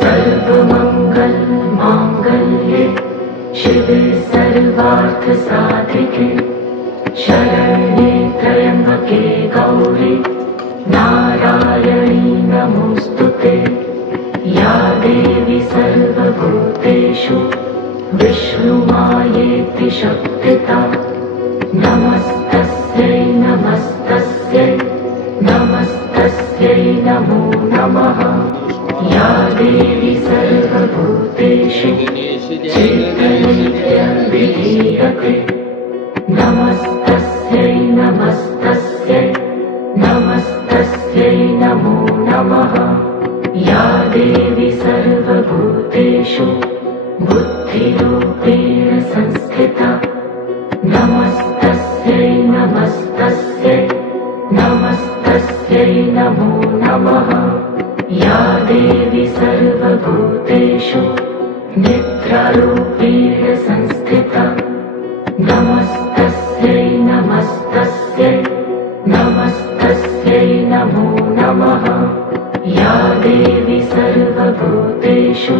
सर्वमंगल मांगल्ये शिवे सर्वार्थ साधिके शरण्ये त्र्यंबके गौरी नारायणी नमोस्तुते। या देवी सर्वभूतेषु विष्णुमायेति शक्तिता नमस्तस्यै नमस्तस्यै नमस्तस्यै नमो नमः। या देवी सर्वभूतेषु चैतन्यविधीयते नमस्तस्यै नमस्तस्यै नमस्तस्यै नमो नमः। या देवी सर्वभूतेषु बुद्धिरूपेण संस्थिता नमस्तस्यै नमस्तस्यै नमस्तस्यै नमो नमः। या देवी सर्वभूतेषु निद्रारूपेण संस्थिता नमस्तस्यै नमस्तस्यै नमस्तस्यै नमो नमः। या देवी सर्वभूतेषु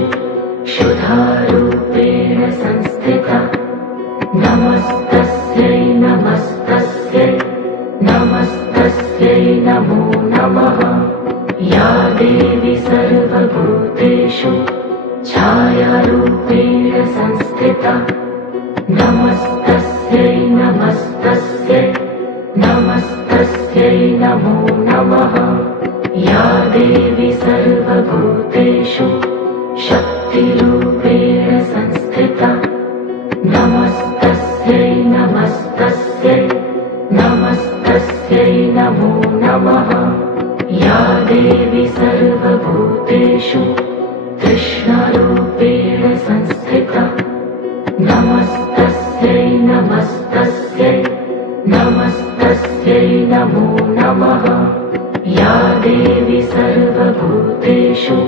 शुद्धारूपेण संस्थिता नमस्तस्यै नमस्तस्यै नमस्तस्यै नमो नमः। या देवी सर्वभूतेषु छायारूपेण संस्थिता नमस्तस्यै नमस्तस्यै नमस्तस्यै नमो नमः। या देवी सर्वभूतेषु शक्तिरूपेण संस्थिता नमस्तस्यै नमस्तस्यै नमस्तस्यै नमो नमः। या देवी सर्वभूतेषु कृष्णरूपेण संस्थिता नमस्तस्यै नमस्तस्यै नमस्तस्यै नमो नमः। या देवी सर्वभूतेषु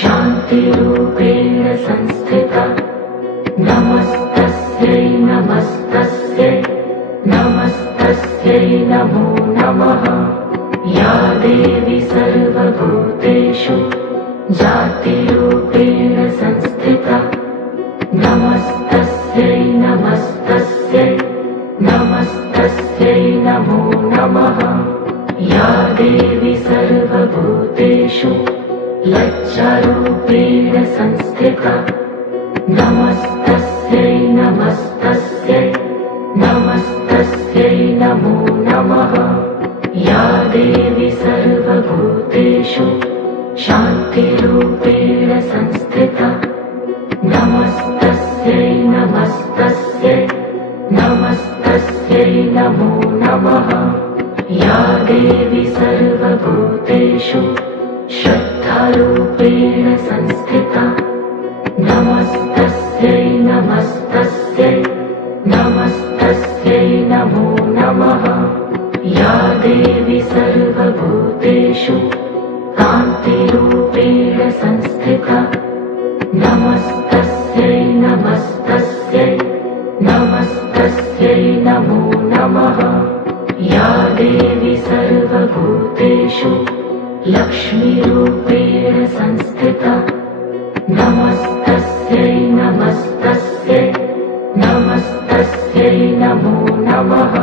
शान्तिरूपेण संस्थिता नमस्तस्यै नमस्तस्यै नमस्तस्यै नमो नमः। या देवी सर्वभूतेषु जातिरूपेण संस्थिता नमस्तस्यै नमस्तस्यै नमस्तस्यै नमो नमः। या देवी सर्वभूतेषु लज्जारूपेण संस्थिता नमस्तस्यै नमस्तस्यै नमस्तस्यै नमो नमः। या देवी सर्वभूतेषु शान्तिरूपेण संस्थिता नमस्तस्यै नमस्तस्यै नमस्तस्यै नमो नमः। या देवी सर्वभूतेषु श्रद्धारूपेण संस्थिता नमस्तस्यै नमस्तस्यै नमस्तस्यै नमो नमः। या देवी सर्वभूतेषु कान्तिरूपेण संस्थिता नमस्तस्यै नमस्तस्यै नमस्तस्यै नमो नमः। या देवी सर्वभूतेषु लक्ष्मीरूपेण संस्थिता नमस्तस्यै नमस्तस्यै नमस्तस्यै नमो नमः।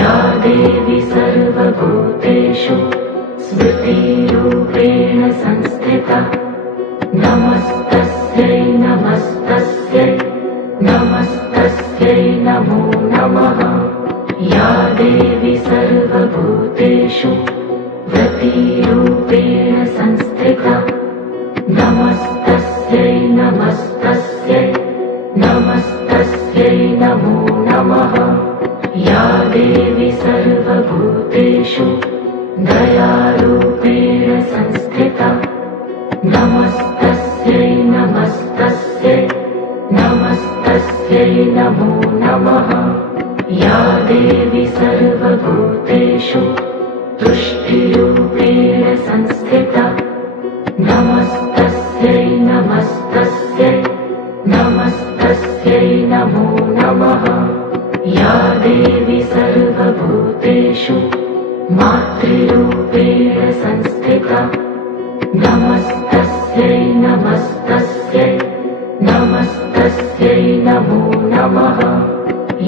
या देवी सर्वभूतेषु स्मृतिरूपेण संस्थिता नमस्तस्यै नमस्तस्यै नमस्तस्यै नमो नमः। या देवी सर्वभूतेषु व्रतिरूपेण संस्थिता नमस्तस्यै नमस्तस्यै नमस्तस्यै नमो नमः। या देवी सर्वभूतेषु दयारूपेण संस्थिता नमस्तस्यै नमस्तस्यै नमस्तस्यै नमो नमः। या देवी सर्वभूतेषु तुष्टिरूपेण संस्थिता नमस्तस्यै नमस्तस्यै नमस्तस्यै नमो नमः। या देवी सर्वभूतेषु मातृरूपेण संस्थिता नमस्तस्यै नमस्तस्यै नमस्तस्यै नमो नमः।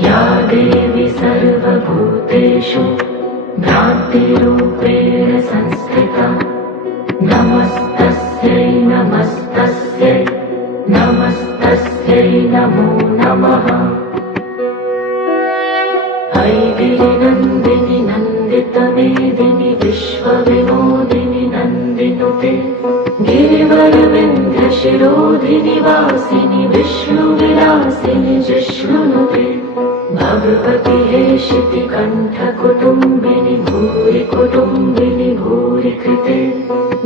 या देवी सर्वभूतेषु भ्रान्तिरूपेण संस्थिता नमस्तस्यै नमस्तस्यै नमस्तस्यै नमो नमः। ऐगिरिनन्दिनि नन्दितमेदिनि विश्वविनोदिनि नन्दिनुते गिरिवरविन्ध्यशिरोधिनि वासिनि विष्णुविलासिनि जिष्णुनुते भगवति हेशितिकण्ठकुटुम्बिनि भूरि कुटुम्बिनि भूरि कृते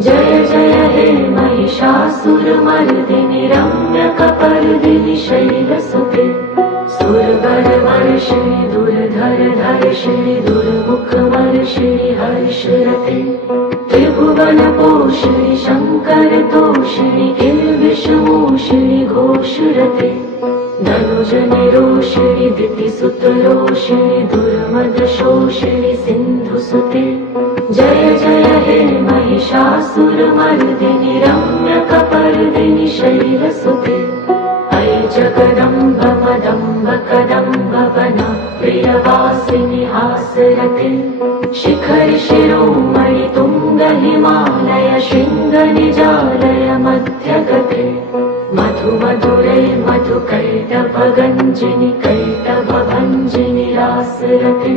जय जय हे महिषासुरमर्दिनि रम्यकपर्दिनि शैलसुते सुरवरवर्षिणि दुर्धरधर्षिणि दुर्मुखवर्षिणि हर्षरते त्रिभुवनपोषिणि शङ्करतोषिणि किल्बिषमोषिणि घोषरते धनुजनिरोषिणि दितिसुतरोषिणि दुर्मदशोषिणि सिन्धुसुते जय जय हे महिषासुरमर्दिनि रम्यकपर्दिनि शैलसुते ऐ जगदम्ब मदम्ब कदम्ब वन प्रियवासिनि हासरते शिखरि शिरोमणि तुङ्ग हिमालय शृङ्ग निजालय मध्यगते मधु मधुरै मधुकैटभगञ्जिनि कैटभभञ्जिनि रासरते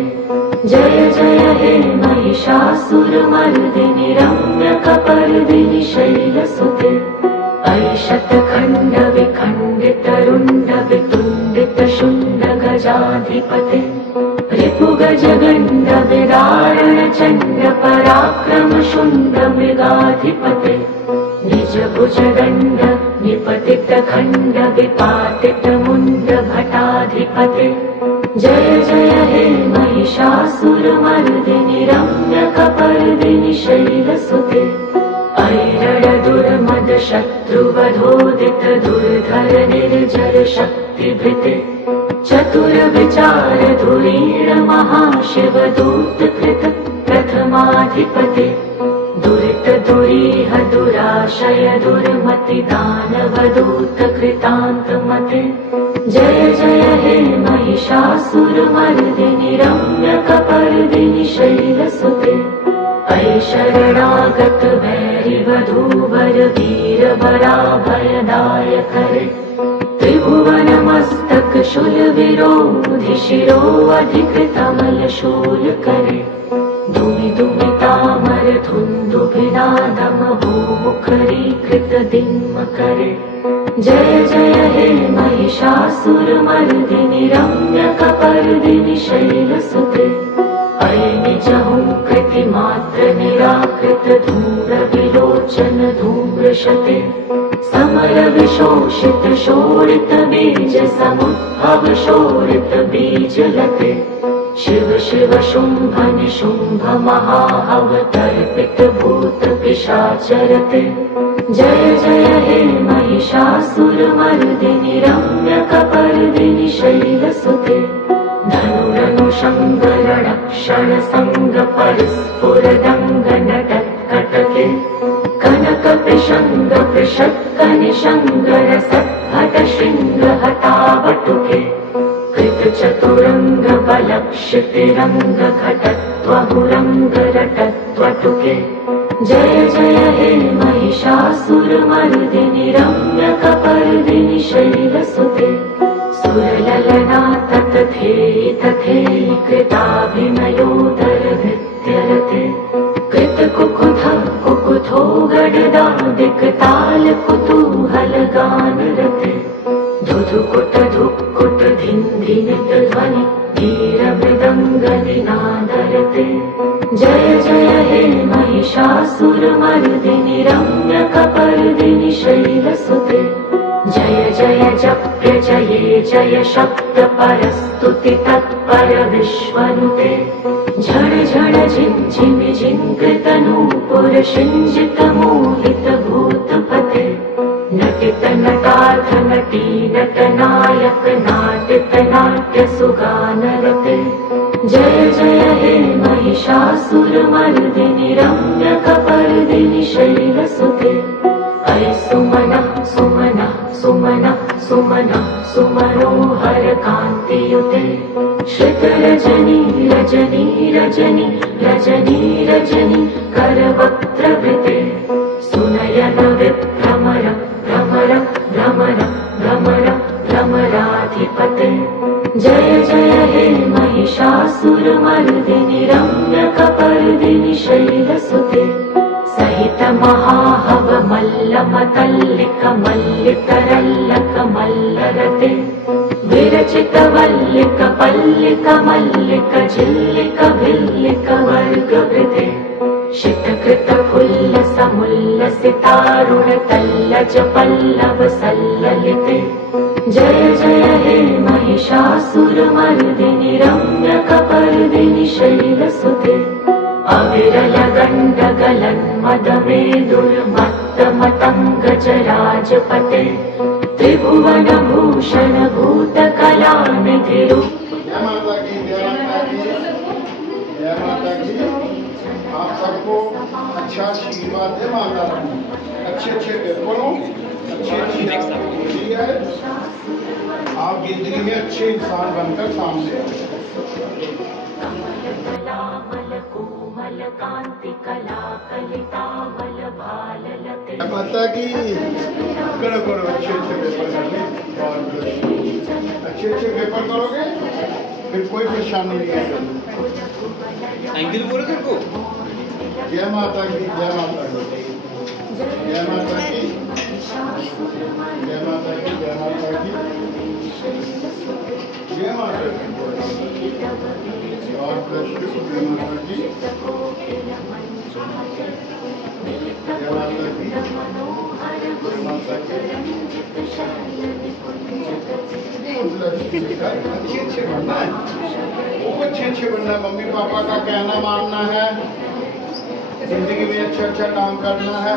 जय जय हे महिषासुरमर्दिनि रम्यकपर्दिनि शैलसुते ऐ शतखण्ड विखण्डित रुण्ड वितुण्डित शुण्ड गजाधिपते रिपुगजगण्ड विदारण चण्ड पराक्रम शुण्ड मृगाधिपते निज भुजदण्ड निपतित खण्ड विपातित मुण्ड भटाधिपते जय जय हे महिषासुरमर्दिनि रम्यकपर्दिनि शैलसुते ऐरणदुर्मद शत्रुवधोदित दुर्धर निर्जर शक्तिभृते चतुर विचार धुरीण महाशिव दूतकृत प्रथमाधिपते दुरित दुरीह दुराशय दुर्मति दानवदूत कृतान्तमते जय जय हे महिषासुरमर्दिनि रम्यकपर्दिनि शैलसुते ऐ शरणागत भैरिवधूवर वीरवराभयदायकरे त्रिभुवनमस्तक शूलविरोधि शिरोऽधिकृतमल शूलकरे दुमि दुमितामर धुन्दुभिनादमहो मुखरीकृत दिङ्मकरे जय जय हे महिषासुरमर्दिनि रम्यकपर्दिनि शैलसुते ऐ निजहुङ्कृतिमात्र निराकृत धूम्रविलोचन धूम्रशते समर विशोषित शोणित बीज समुद्भव शोणित बीजलते शिव शिव शुम्भ निशुम्भ महाअवतर्पित भूत पिशाचरते जय जय हे महिषासुरमर्दिनि रम्यकपर्दिनि शैलसुते धनुरनुशङ्करणक्षण सङ्ग परिस्फुरदङ्ग नटत्कटके कनक पिशङ्ग पृषत्कनिशङ्गर सद्भट शृङ्ग हतावटुके कृतचतुरङ्ग बलक्षितिरङ्ग घटत्वहुरङ्ग रटत्वटुके जय जय हे महिषासुरमर्दिनि रम्यकपर्दिनि शैलसुते सुरललना ततथेयि तथेयि कृताभिनयोदर नृत्यरते कृतकुकुथ कुकुथो गडदादिकताल कुतूहल गानरते धुधुकुट धुक्कुट धिन्धिनित ध्वनि धीरमृदङ्ग निनादरते जय जय हे महिषासुरमर्दिनि रम्यकपर्दिनि शैलसुते जय जय जप्य जये जय शब्द परस्तुति तत्पर विश्वनुते झण झण झिं झिमि झिङ्कृत नूपुर शिञ्जित मोहित भूतपते नट नटित नटार्थ नटी नटनायक नाटित नाट्य सुगानरते जय जय हे महिषासुरमर्दिनि रम्यकपर्दिनि शैलसुते ऐ सुमनः सुमनः सुमनः सुमनः सुमनोहर कान्तियुते श्रितरजनी रजनी रजनी रजनी रजनी करवक्त्रवृते सुनयन विभ्रमर भ्रमर भ्रमर भ्रमर भ्रमराधिपते जय जय हे महिषासुरमर्दिनि रम्यकपर्दिनि शैलसुते सहित महाहव मल्लमतल्लिक मल्लितरल्लक मल्लरते विरचित वल्लिक पल्लिक मल्लिक झिल्लिक भिल्लिक वर्गवृते शितकृत फुल्लस मुल्लसितारुण तल्लज पल्लव सल्ललिते जय जय हे महिषासुरमर्दिनि रम्यकपर्दिनि शैलसुते अविरल गण्डगलन् मदमेदुर्मत्तमतङ्गजराजपते त्रिभुवनभूषण भूतकलानिधिरु जय माता की जय माता की आप सबको अच्छा आशीर्वाद दे माता रानी अच्छे पेपरों अच्छी है आप जिंदगी में अच्छे इंसान बनकर सामने आए माता की करो करो अच्छे पेपर करने अच्छे पेपर करोगे फिर कोई परेशानी नहीं आएगी एंगल बोलो तेरे को जय माता की जय माता की जय माता की जय माता की जय माता की जय माता की और जय माता की जय माता की अच्छे बनना है वो अच्छे बनना है मम्मी पापा का कहना मानना है जिंदगी में अच्छा काम करना है